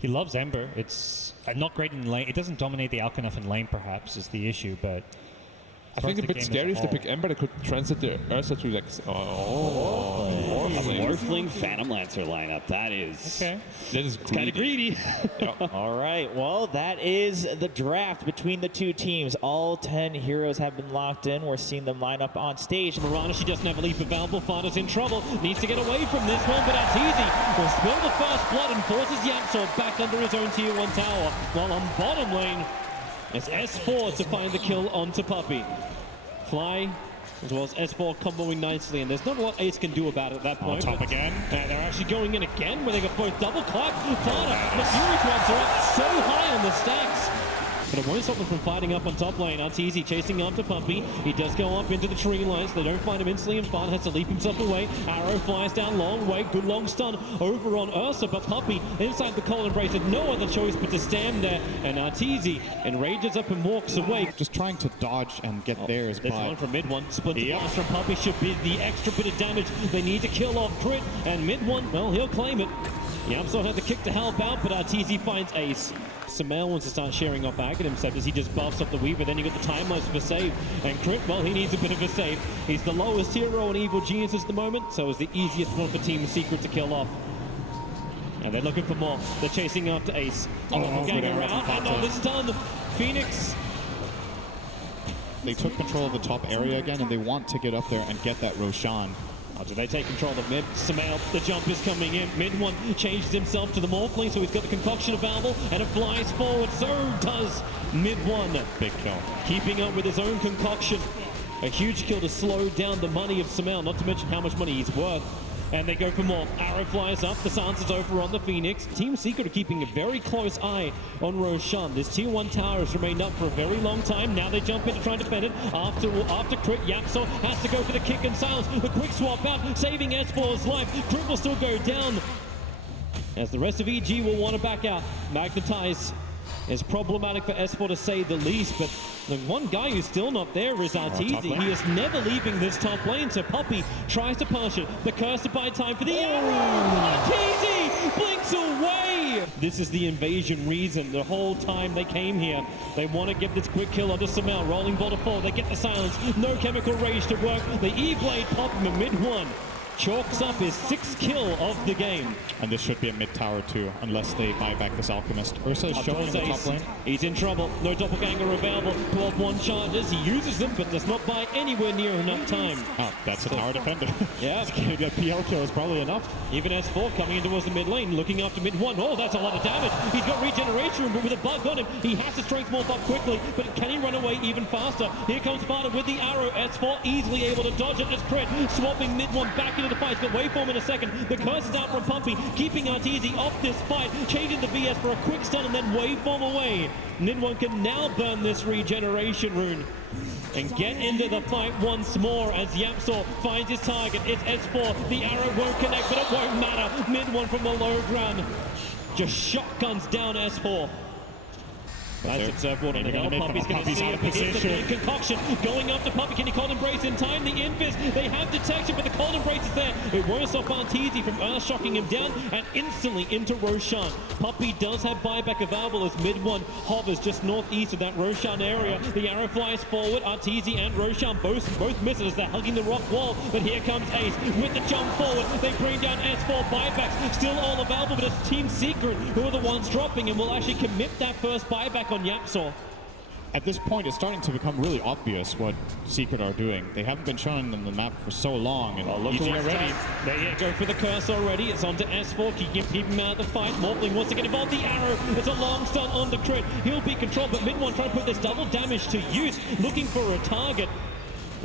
He loves Ember. It's not great in lane. It doesn't dominate the Alka enough in lane, perhaps, is the issue, but... I think a bit scary if they pick Ember, they could transit the Ursa to like... Morphling Phantom Lancer lineup. That is... Okay. That is kind of greedy. All right, well, that is the draft between the two teams. All 10 heroes have been locked in. We're seeing them line up on stage. Mirana, she doesn't have a leap available. Fada's in trouble. Needs to get away from this one, but that's easy. Will spill the first blood and forces YapzOr back under his own tier 1 tower. While on bottom lane, it's S4 to find the kill onto Puppey. Fly, as well as S4 comboing nicely, and there's not a lot Ace can do about it at that point. On top again. They're actually going in again, where they got both double clap. Fada, the Fury ones are up so high on the stacks. But it won't stop them from fighting up on top lane. Arteezy chasing after Puppey. He does go up into the tree lines. They don't find him instantly, and Fada has to leap himself away. Arrow flies down long way. Good long stun over on Ursa, but Puppey inside the cold embrace had no other choice but to stand there. And Arteezy enrages up and walks away. Just trying to dodge and get theirs. There's one from mid one. Splinter blast from Puppey should be the extra bit of damage they need to kill off Crit. And mid one, well, he'll claim it. YapzOr had the kick to help out, but Arteezy finds Ace. Sumail wants to start sharing off Aghanim himself as he just buffs up the Weaver. Then you got the time-lapse for save. And Crit, well, he needs a bit of a save. He's the lowest hero in Evil Geniuses at the moment, so it's the easiest one for Team Secret to kill off. And they're looking for more. They're chasing after Ace. Gang around, and on the stun, Phoenix. They took control of the top area again, and they want to get up there and get that Roshan. Do they take control of mid? Sumail, the jump is coming in. Mid one changes himself to the Morphling, so he's got the concoction available, and it flies forward. So does mid one. Big kill. Keeping up with his own concoction. A huge kill to slow down the money of Sumail, not to mention how much money he's worth. And they go for more. Arrow flies up. The Sans is over on the Phoenix. Team Secret are keeping a very close eye on Roshan. This tier 1 tower has remained up for a very long time. Now they jump in to try and defend it. After Crit, YapzOr has to go for the kick and silence. The quick swap out, saving S4's life. Crit will still go down, as the rest of EG will want to back out. Magnetize is problematic for S4 to say the least, but the one guy who's still not there is Arteezy. He is never leaving this top lane, so Puppey tries to punish it. The curse to buy time for the arrow. Arteezy blinks away. This is the invasion reason the whole time they came here. They want to get this quick kill onto Sumail. Rolling ball to fall. They get the silence. No chemical rage to work. The E-Blade pop him in mid one. Chalks up his 6th kill of the game. And this should be a mid tower too, unless they buy back this Alchemist. Ursa is showing in the top lane. He's in trouble. No doppelganger available. 12-1 charges. He uses them, but does not buy anywhere near enough time. Oh, that's a tower defender. Yeah. That PL kill is probably enough. Even S4 coming in towards the mid lane, looking after mid one. Oh, that's a lot of damage. He's got regeneration, but with a bug on him, he has to strength morph up quickly, but can he run away even faster? Here comes Fada with the arrow. S4 easily able to dodge it as Crit, swapping mid one back into the fight. He's got waveform in a second. The curse is out from Puppey, keeping Arteezy off this fight, changing the VS for a quick stun and then waveform away. Mid one can now burn this regeneration rune and get into the fight once more as YapzOr finds his target. It's S4. The arrow won't connect, but it won't matter. Mid one from the low ground just shotguns down S4. Nice observe water. Puppey's going to see it. Here's the concoction going up to Puppey. Can he cold embrace in time? The Infist, they have detection, but the cold embrace is there. It won't stop Arteezy from shocking him down and instantly into Roshan. Puppey does have buyback available as mid one hovers just northeast of that Roshan area. The arrow flies forward. Arteezy and Roshan both miss it as they're hugging the rock wall. But here comes Ace with the jump forward. They bring down S4 buybacks. Still all available, but it's Team Secret who are the ones dropping and will actually commit that first buyback on YapzOr. At this point, it's starting to become really obvious what Secret are doing. They haven't been shown on the map for so long. And look already. They go for the curse already. It's onto S4. Keep him out of the fight. Morphling wants to get involved. The arrow. It's a long stun on the Crit. He'll be controlled, but mid one trying to put this double damage to use, looking for a target.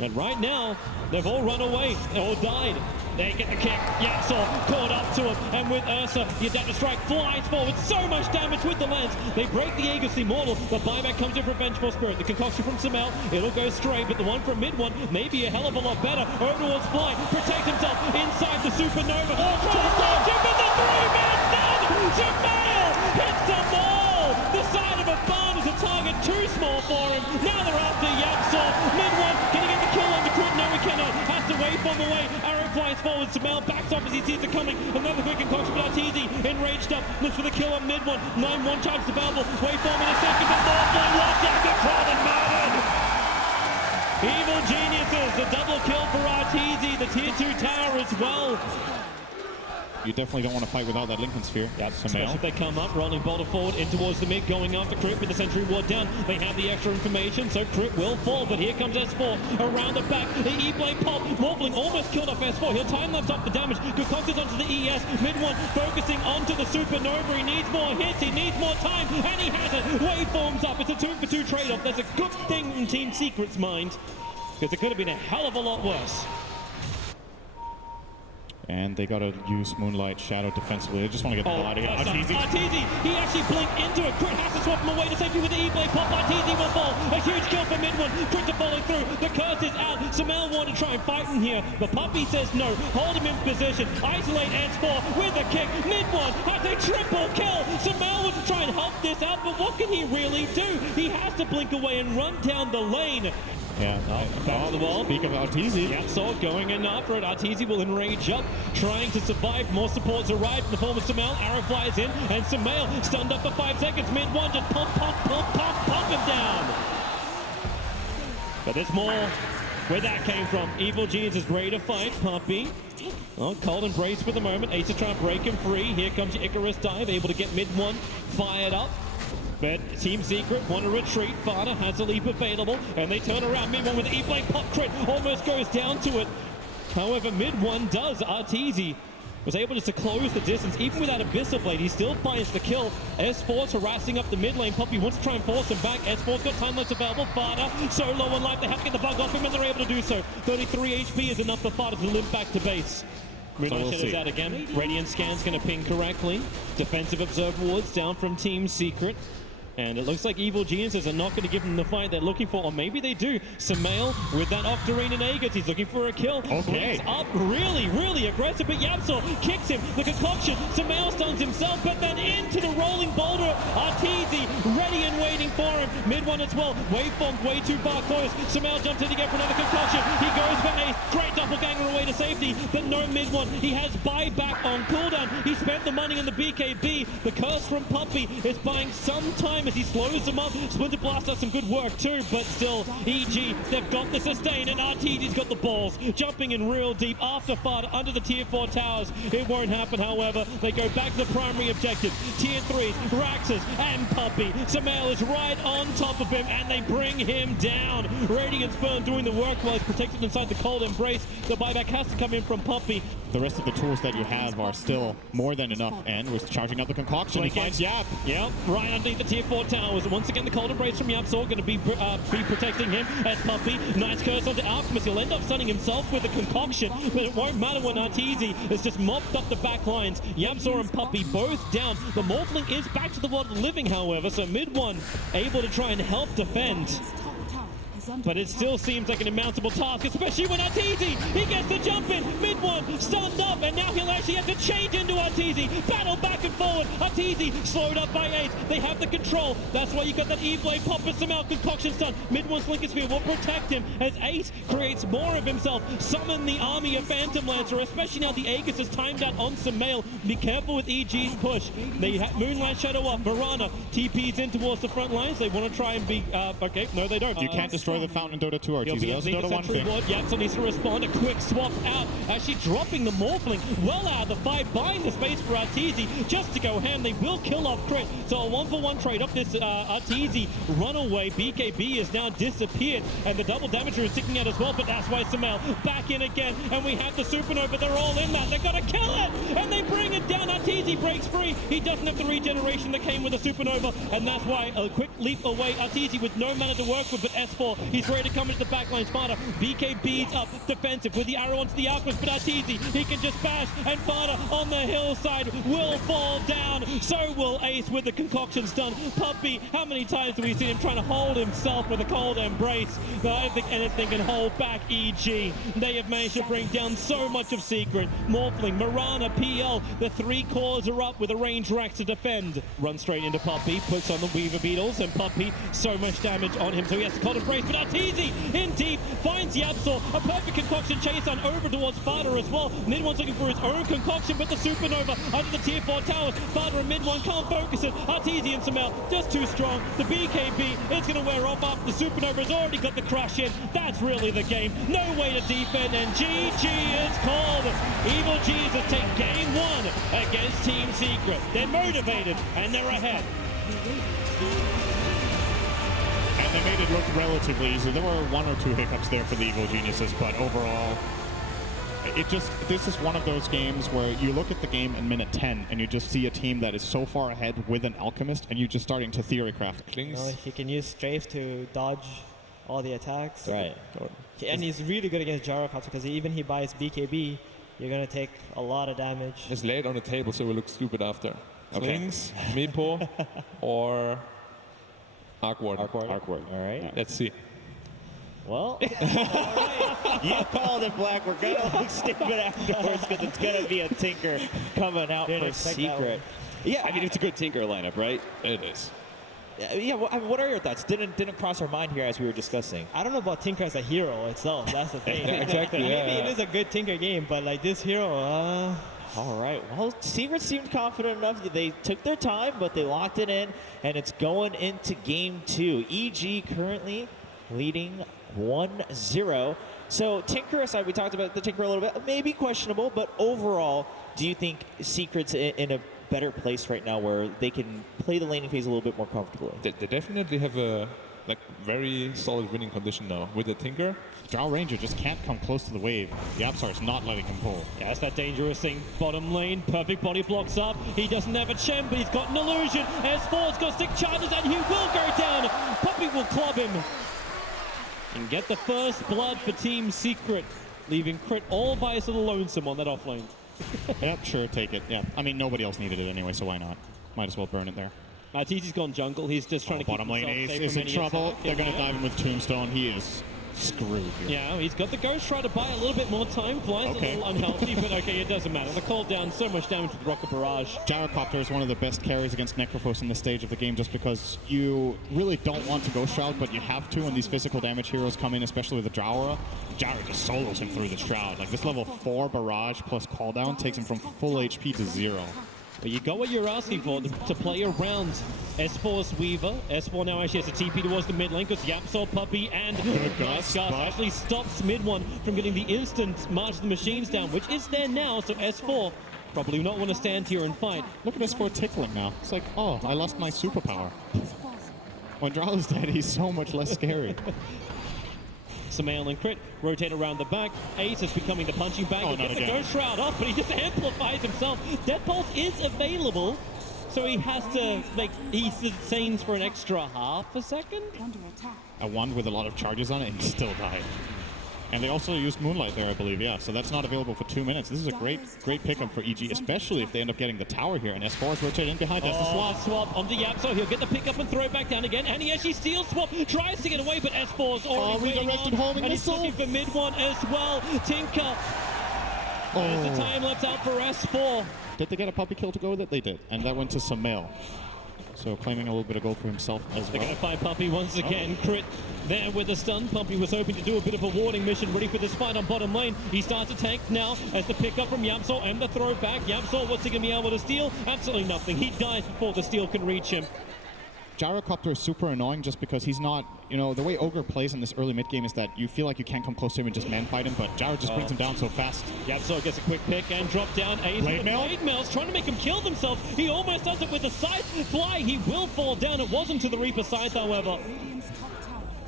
And right now, they've all run away or died. They get the kick. YapzOr caught up to him. And with Ursa, the adaptive strike flies forward. So much damage with the lance. They break the Aegis Immortal. The buyback comes in from Vengeful Spirit. The concoction from Sumail. It'll go straight, but the one from mid one may be a hell of a lot better. Over towards Fly. Protect himself inside the Supernova. Oh, with the 3-man stun. Sumail hits the ball. The side of a barn is a target too small for him. Now they're after YapzOr. Mid one. Can he get the kill on the Crit? No, he cannot. Has to waveform away. Arrow flies forward. Samel backs off as he sees it coming. Another quick concoction, but Arteezy enraged up. Looks for the kill on mid one. 9-1 charge available. Waveform in a second, but Morphling locked down the crowd and murdered. Evil Geniuses, the double kill for Arteezy, the tier 2 tower as well. You definitely don't want to fight without that Lincoln Sphere. Yep, Samel. especially if they come up, rolling boulder forward in towards the mid, going after Crit with the Sentry Ward down. They have the extra information, so Crit will fall, but here comes S4 around the back. The E-Blade pop. Morphling almost killed off S4. He'll time-lapse off the damage. Concocted onto the ES. Mid one focusing onto the Supernova. He needs more hits. He needs more time, and he has it. Waveforms up. It's a 2-for-2 trade-off. That's a good thing in Team Secret's mind, because it could have been a hell of a lot worse. And they got to use Moonlight Shadow defensively. They just want to get the hell out of here. Arteezy, he actually blinked into it. Crit has to swap him away to safety with the E-Blade pop. Arteezy will fall. A huge kill for mid one. Crit to follow through. The curse is out. Samel wanted to try and fight in here, but Puppy says no. Hold him in position. Isolate S4 with a kick. Mid one has a triple kill. Samel wants to try and help this out, but what can he really do? He has to blink away and run down the lane. Yeah. Back to the wall. Speak of Arteezy. Yep, so going in after it. Arteezy will enrage up, trying to survive. More supports arrive in the form of Samel. Arrow flies in, and Samel stunned up for 5 seconds. Mid one, just pump him down. But there's more where that came from. Evil Genius is ready to fight. Puppy. Oh, cold embrace for the moment. Ace to try and break him free. Here comes your Icarus dive, able to get mid one fired up. But Team Secret want to retreat. Fada has a leap available, and they turn around. Mid one with the E-Blade pop. Crit almost goes down to it. However, mid one does. Arteezy was able just to close the distance. Even without Abyssal Blade, he still finds the kill. S4's harassing up the mid lane. Puppy wants to try and force him back. S4's got time-lapse available. Fada so low on life, they have to get the bug off him, and they're able to do so. 33 HP is enough for Fada to limp back to base. Moonlight Shadow's out again. Radiant Scan's going to ping correctly. Defensive Observe Wards down from Team Secret. And it looks like Evil Geniuses are not going to give them the fight they're looking for, or maybe they do. Samel with that Octarine and Aegis, he's looking for a kill. Okay. Blinks up really aggressive, but Yapsor kicks him. The concoction, Samel stuns himself, but then into the rolling boulder. Arteezy ready and waiting for him. Mid one as well. Waveform way too far close. Samel jumps in again for another concoction. He goes for Ace. Great doppelganger away to safety, but no mid one. He has buyback on cooldown. He spent the money on the BKB. The curse from Puppy is buying some time as he slows them up. Splinter Blast does some good work too, but still, EG, they've got the sustain, and Arteezy's got the balls. Jumping in real deep after Fada under the tier 4 towers. It won't happen, however. They go back to the primary objective. Tier 3s, Raxus, and Puppy. Samel is right on top of him, and they bring him down. Radiant Sperm doing the work while he's protected inside the cold embrace. The buyback has to come in from Puppy. The rest of the tools that you have are still more than enough, and we're charging up the concoction. He finds Yap. Yep, right underneath the tier 4 towers. Once again, the cold embrace from Yapsor going to be protecting him as Puppy. Nice curse onto Alchemist. He'll end up stunning himself with a concoction, but it won't matter when Arteezy has just mopped up the back lines. Yapsor and Puppy both down. The Morphling is back to the world of living, however, so mid one able to try and help defend. But it still seems like an insurmountable task, especially when Arteezy, he gets the jump in, mid one, stunned up, and now he'll actually have to change into Arteezy. Battle back and forward. Arteezy slowed up by Ace. They have the control. That's why you got that E-Blade pop with some out concoction stun. Mid one Slinker Sphere will protect him as Ace creates more of himself. Summon the army of Phantom Lancer, especially now the Aegis is timed out on Samel. Be careful with EG's push. They have Moonlight Shadow up. Marana TP's in towards the front lines. They want to try and be, okay, no they don't. You can't destroy the fountain in Dota 2, Arteezy. That was a Dota 1 thing. Yapsor needs to respond. A quick swap out. Actually dropping the Morphling well out of the fight, buying the space for Arteezy just to go ham. They will kill off Crit. So a 1-for-1 trade up this Arteezy runaway. BKB has now disappeared, and the double damager is sticking out as well, but that's why Samel back in again, and we have the Supernova. They're all in that. They've got to kill it, and they bring it down. Arteezy breaks free. He doesn't have the regeneration that came with the Supernova, and that's why a quick leap away. Arteezy with no mana to work with, but S4, he's ready to come into the backline. Fada, BKB's up defensive with the arrow onto the Alchemist, but Arteezy, he can just bash, and Fada on the hillside will fall down. So will Ace with the concoction stun. Puppy, how many times have we seen him trying to hold himself with a cold embrace? But I don't think anything can hold back EG. They have managed to bring down so much of Secret. Morphling, Marana, PL, the 3 cores are up with a range Rax to defend. Run straight into Puppy, puts on the Weaver Beetles, and Puppy, so much damage on him, so he has to cold embrace, but Arteezy in deep, finds Yapsor. A perfect concoction chase down over towards Fada as well. Mid1's looking for his own concoction, but the Supernova under the tier 4 towers. Fada and Mid1 can't focus it. Arteezy and Samel just too strong. The BKB is going to wear off after the Supernova has already got the crush in. That's really the game. No way to defend, and GG is called. Evil Jesus take game 1 against Team Secret. They're motivated and they're ahead. And they made it look relatively easy. There were 1 or 2 hiccups there for the Evil Geniuses, but overall, this is one of those games where you look at the game in minute 10 and you just see a team that is so far ahead with an Alchemist, and you're just starting to theorycraft. He can use strafe to dodge all the attacks. Right. And he's really good against Gyrocopter because even he buys BKB, you're going to take a lot of damage. Just lay it on the table so we look stupid after. Klings, Meepo, or Arkward. Arkward. All right. Let's see. Well, you called it, Black. We're going to look stupid afterwards because it's going to be a Tinker coming out for Secret. Yeah, I mean, it's a good Tinker lineup, right? It is. Yeah, well, I mean, what are your thoughts? Didn't cross our mind here as we were discussing. I don't know about Tinker as a hero itself. That's the thing. Yeah, exactly. Maybe Yeah. it is a good Tinker game, but like this hero, All right. Well, Secret seemed confident enough. They took their time, but they locked it in, and it's going into game 2. EG currently leading 1-0. So Tinker aside, we talked about the Tinker a little bit. Maybe questionable, but overall, do you think Secret's in a better place right now where they can play the laning phase a little bit more comfortably? They definitely have a very solid winning condition now with the Tinker. Drow Ranger just can't come close to the wave. The Apsar's not letting him pull. Yeah, that's that dangerous thing. Bottom lane, perfect body blocks up. He doesn't have a Chen, but he's got an illusion. S4's got 6 charges, and he will go down. Puppey will club him. And get the first blood for Team Secret, leaving Crit all by his little lonesome on that offlane. Yep, sure, take it. Yeah, I mean, nobody else needed it anyway, so why not? Might as well burn it there. Arteezy's gone jungle. He's just trying to keep Bottom lane himself safe is from in any trouble. attack. They're going to dive him with Tombstone. He is screwed here. Yeah, he's got the Ghost Try to buy a little bit more time. Flies Okay. a little unhealthy, but okay, it doesn't matter. The cold down, so much damage with Rocket Barrage. Gyrocopter is one of the best carries against Necrophos in this stage of the game just because you really don't want to Ghost Shroud, but you have to when these physical damage heroes come in, especially with the Drow Aura. Gyro just solos him through the Shroud. Like, this level 4 Barrage plus Call Down takes him from full HP to 0. But you got what you're asking for to play around S4's Weaver. S4 now actually has a TP towards the mid lane because Yapsol, Puppey, and Gus, Gus but- actually stops mid-1 from getting the instant March of the Machines down, which is there now, so S4 probably not want to stand here and fight. Look at S4 tickling now. It's like, oh, I lost my superpower. When Drow is dead, he's so much less scary. Samael and Crit rotate around the back. Ace is becoming the punching bag. Oh, He'll not get the again. Ghost Shroud off, but he just amplifies himself. Death Pulse is available, so he has to, he sustains for an extra half a second. A wand with a lot of charges on it, and he still died. And they also used Moonlight there, I believe, yeah. So that's not available for 2 minutes. This is a great pickup for EG, especially if they end up getting the tower here. And S4 is rotating in behind. That's the swap. Swap onto Yapso. He'll get the pickup and throw it back down again. And he actually steals swap. Tries to get away, but S4's already waiting redirected on. homing And he's missile. looking for mid-1 as well. Tinker. There's the time lapse out for S4. Did they get a puppy kill to go with it? They did. And that went to Samael. So claiming a little bit of gold for himself as They're well. going to find Puppey once again. Crit there with the stun. Puppey was hoping to do a bit of a warding mission, ready for this fight on bottom lane. He starts to tank now as the pickup from Yapsol and the throw back. Yapsol, what's he going to be able to steal? Absolutely nothing. He dies before the steal can reach him. Gyrocopter is super annoying just because he's not, the way Ogre plays in this early mid game is that you feel like you can't come close to him and just man fight him, but Gyro just brings him down so fast. Yapsol gets a quick pick and drop down. Ace Blade with mail? Blade Mail's trying to make him kill himself. He almost does it with the side fly. He will fall down. It wasn't to the Reaper side, however.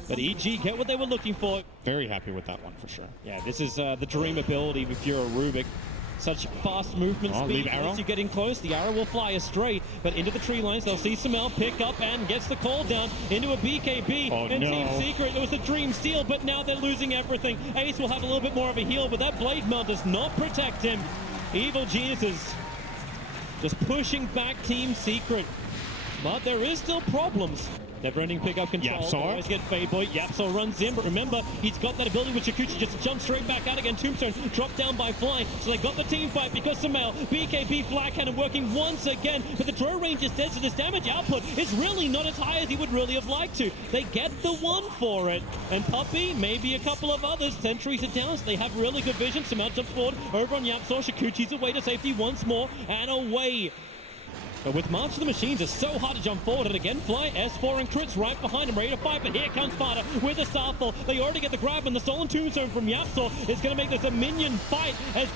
But EG get what they were looking for. Very happy with that one for sure. Yeah, this is the dream ability if you're a Rubik. Such fast movement Oh, speed. leave arrow. Once you get in close, the arrow will fly astray. But into the tree lines, they'll see Samel pick up and gets the call down into a BKB. Oh, and no. Team Secret, it was a dream steal, but now they're losing everything. Ace will have a little bit more of a heal, but that blade mount does not protect him. Evil Geniuses just pushing back Team Secret. But there is still problems. Never-ending pickup control. Yapsor. They always get Fade Boy. Yapsor runs in, but remember, he's got that ability with Shukuchi just to jump straight back out again. Tombstone dropped down by Fly, so they got the team fight because Sumail, BKB Flag Cannon working once again, but the throw range is dead, so this damage output is really not as high as he would really have liked to. They get the one for it, and Puppey, maybe a couple of others, sentries are down, so they have really good vision. Sumail jumps forward over on Yapsor. Shukuchi's away to safety once more, and away. But with March of the Machines, it's so hard to jump forward. And again, Fly, S4 and Crits right behind him, ready to fight. But here comes Sparta with a Starfall. They already get the grab, and the stolen Tombstone from Yapsor is going to make this a minion fight. As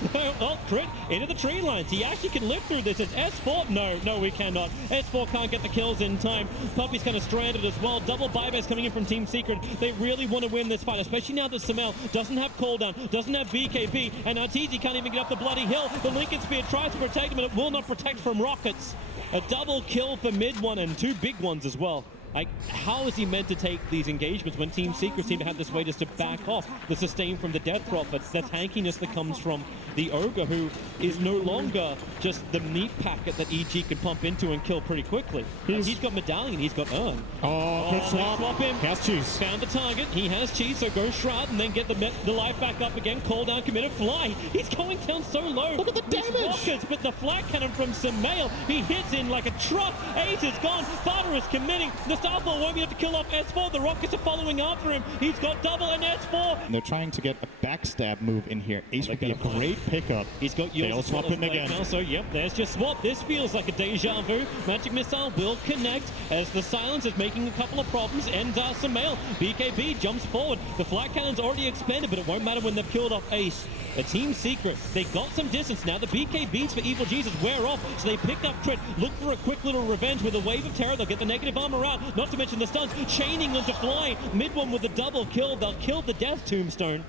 Crit into the tree lines. He actually can live through this. It's S4. No, we cannot. S4 can't get the kills in time. Puppey's kind of stranded as well. Double buybacks coming in from Team Secret. They really want to win this fight, especially now that Sumail doesn't have cooldown, doesn't have BKB, and Arteezy can't even get up the bloody hill. The Lincoln Spear tries to protect him, and it will not protect from rockets. A double kill for mid one and two big ones as well. Like, how is he meant to take these engagements when Team Secret seem to have this way just to back off the sustain from the Death Prophet? That's hankiness that comes from the Ogre, who is no longer just the meat packet that EG can pump into and kill pretty quickly. He's got Medallion, he's got Urn. Good swap. Swap him. He has cheese. Found the target, he has cheese, so go Shroud and then get the life back up again. Call down, committed, Fly. He's going down so low. Look at the These damage. rockets, but the flat cannon from Sumail, he hits in like a truck. Ace is gone, Farter is committing. The Starfall won't be able to kill off S4. The rockets are following after him. He's got double and S4. They're trying to get a backstab move in here. Ace would be a great pickup. He's got They'll yours. swap him again. Now, so yep, there's just swap. This feels like a deja vu. Magic Missile will connect as the silence is making a couple of problems. And Sumail, BKB jumps forward. The flat cannon's already expanded, but it won't matter when they've killed off Ace. A Team Secret, they got some distance now. The BKBs for Evil Jesus wear off, so they pick up Crit, look for a quick little revenge with a wave of terror. They'll get the negative armor out, not to mention the stuns, chaining onto Fly. Mid one with a double kill. They'll kill the Death Tombstone.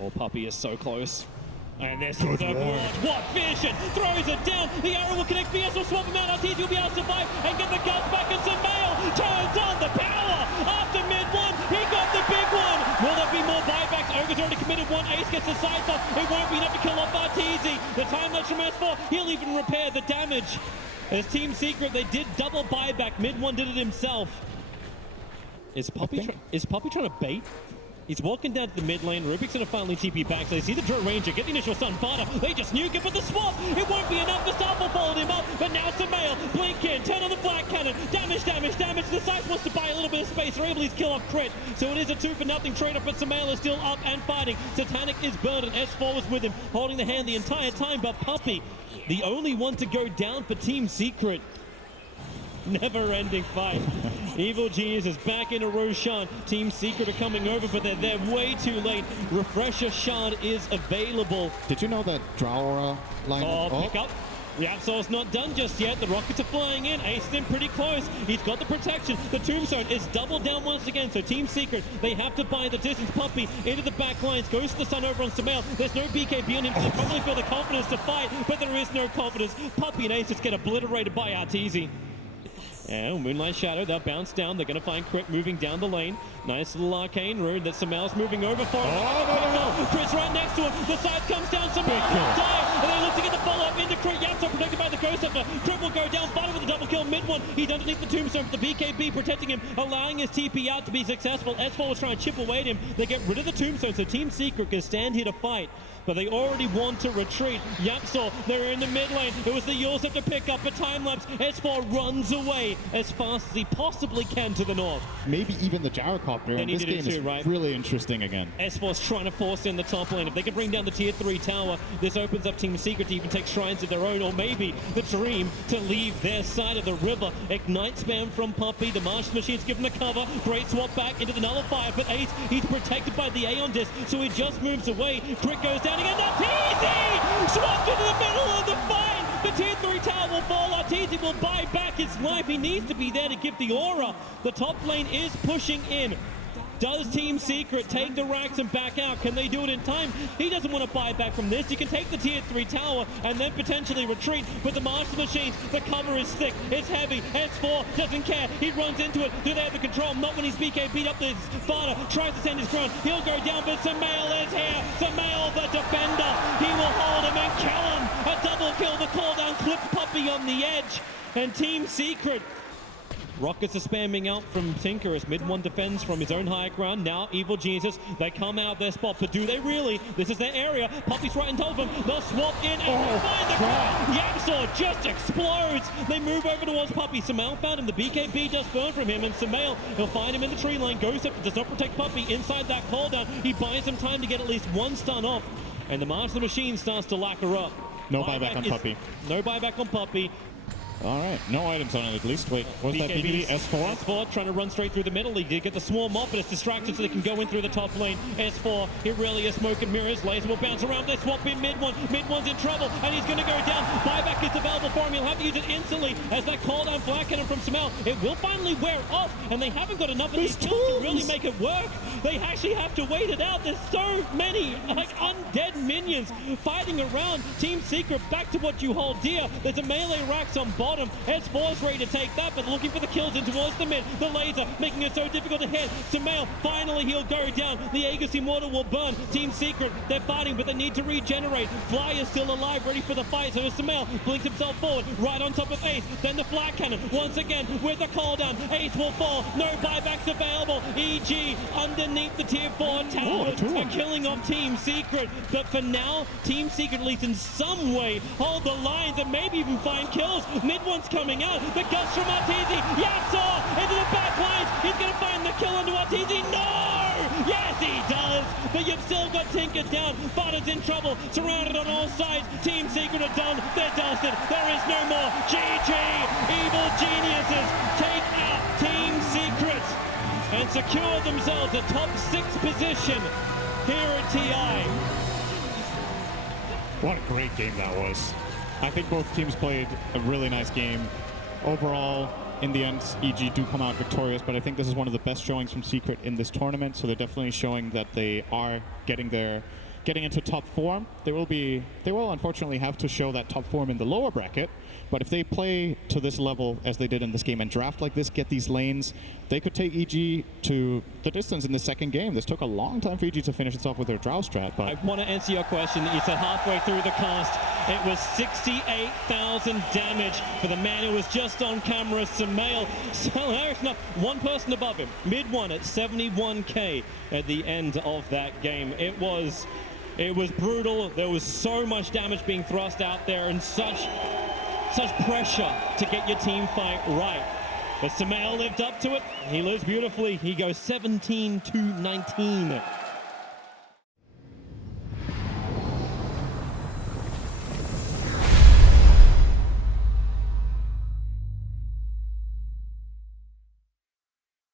Oh, Puppey is so close. And this is Overwatch. What vision! Throws it down. The arrow will connect. BS will swap him out. Arteezy will be able to survive and get the guns back. And Sumail turns on the power. After mid one, he got the big one. Will there be more buybacks? Ogre's already committed one. Ace gets the side buff. It won't be enough to kill off Arteezy. The time lapse from S4. He'll even repair the damage. As Team Secret, they did double buyback. Mid one did it himself. Is Puppey trying to bait? He's walking down to the mid lane. Rubik's going to finally TP back. So they see the Drow Ranger get the initial stun. Farter, they just nuke it, but the swap, it won't be enough. The Starfall followed him up, but now Sumail, blink in, turn on the flat cannon. Damage. The Scythe wants to buy a little bit of space. They're able to kill off Crit. So it is a 2-for-0 trade-off, but Sumail is still up and fighting. Satanic is burned, and S4 was with him, holding the hand the entire time. But Puppey, the only one to go down for Team Secret. Never-ending fight. Evil Genius is back into Roshan. Team Secret are coming over, but they're there way too late. Refresher Shard is available. Did you know that Drow line? Pick up. The Yapsor's not done just yet. The rockets are flying in. Ace is in pretty close. He's got the protection. The Tombstone is doubled down once again. So Team Secret, they have to buy the distance. Puppey into the back lines. Goes to the sun over on Sumail. There's no BKB on him, so they probably feel the confidence to fight, but there is no confidence. Puppey and Ace just get obliterated by Arteezy. And Moonlight Shadow, they'll bounce down. They're going to find Crit moving down the lane. Nice little arcane rune that Sumail's moving over for. Crit's right next to him. The side comes down. Sumail will die. And they look to get the follow-up into Crit. Yapsor protected by the Ghost Hunter. Crit will go down. Fighting with a double kill. Mid one. He's underneath the Tombstone. The BKB protecting him, allowing his TP out to be successful. S4 was trying to chip away at him. They get rid of the Tombstone, so Team Secret can stand here to fight. But they already want to retreat. Yapsor, they're in the mid lane. It was the Yulsep to pick up a time lapse. S4 runs away as fast as he possibly can to the north. Maybe even the gyrocopter. And this game is really interesting again. S4's trying to force in the top lane. If they can bring down the tier 3 tower, this opens up Team Secret to even take shrines of their own, or maybe the dream to leave their side of the river. Ignite spam from Puppey. The Martian Machine's given the cover. Great swap back into the nullifier, but Ace, he's protected by the Aeon Disc, so he just moves away. Crit goes down again. Arteezy swapped into the middle of the fight. The tier 3 tower will fall. Arteezy will buy back his life. He needs to be there to give the aura. The top lane is pushing in. Does Team Secret take the racks and back out? Can they do it in time? He doesn't want to buy back from this. You can take the tier 3 tower and then potentially retreat. But the Master Machines, the cover is thick. It's heavy. S4 doesn't care. He runs into it. Do they have the control? Not when he's BK beat up this Farter. Tries to stand his ground. He'll go down, but Sumail is here. Sumail, the defender. He will hold him and kill him. A double kill. The call down clips Puppey on the edge. And Team Secret, Rockets are spamming out from Tinker as mid one defends from his own high ground. Now Evil Geniuses, they come out their spot, but do they really? This is their area. Puppy's right on top of them. They'll swap in and find the crowd. Yamsaw just explodes. They move over towards Puppy. Sumail found him. The BKB does burn from him, and Sumail, he'll find him in the tree line. Goes up, does not protect Puppy inside that cooldown. He buys him time to get at least one stun off, and the March of the Machine starts to lacquer up. No buyback on Puppy. No buyback on Puppy. All right, no items on it at least. Wait, was that BKB S4? S4 trying to run straight through the middle. He did get the swarm off, but it's distracted so they can go in through the top lane. S4, here really is smoke and mirrors. Laser will bounce around. They swap in mid one. Mid one's in trouble, and he's going to go down. Buyback is available for him. He'll have to use it instantly as that call down flag cannon from Sumail. It will finally wear off, and they haven't got enough of these kills to really make it work. They actually have to wait it out. There's so many like undead minions fighting around. Team Secret back to what you hold dear. There's a melee racks on bottom. S4 is ready to take that, but looking for the kills in towards the mid. The laser making it so difficult to hit. Sumail, finally he'll go down. The Aegis Immortal will burn. Team Secret, they're fighting, but they need to regenerate. Fly is still alive, ready for the fight. So Sumail blinks himself forward, right on top of Ace. Then the flag cannon, once again, with a call down. Ace will fall. No buybacks available. EG underneath the tier 4 tower. A killing of Team Secret. But for now, Team Secret, at least in some way, hold the lines and maybe even find kills. Mid one's coming out. The gust from Arteezy. Yatso into the back lines. He's going to find the kill into Arteezy. No! Yes, he does. But you've still got Tinker down. Fighters in trouble. Surrounded on all sides. Team Secret are done. They're dusted. There is no more. GG. Evil Geniuses take out Team Secret and secure themselves a top 6 position here at TI. What a great game that was. I think both teams played a really nice game. Overall, in the end, EG do come out victorious, but I think this is one of the best showings from Secret in this tournament, so they're definitely showing that they are getting into top form. They will unfortunately have to show that top form in the lower bracket, but if they play to this level as they did in this game and draft like this, get these lanes, they could take EG to the distance in the second game. This took a long time for EG to finish itself with their drow strat, but I want to answer your question. You said halfway through the cast, it was 68,000 damage for the man who was just on camera, Sumail. So there's enough. One person above him, mid one at 71k at the end of that game. It was brutal. There was so much damage being thrust out there and such pressure to get your team fight right. But Sumail lived up to it. He lives beautifully. He goes 17-19.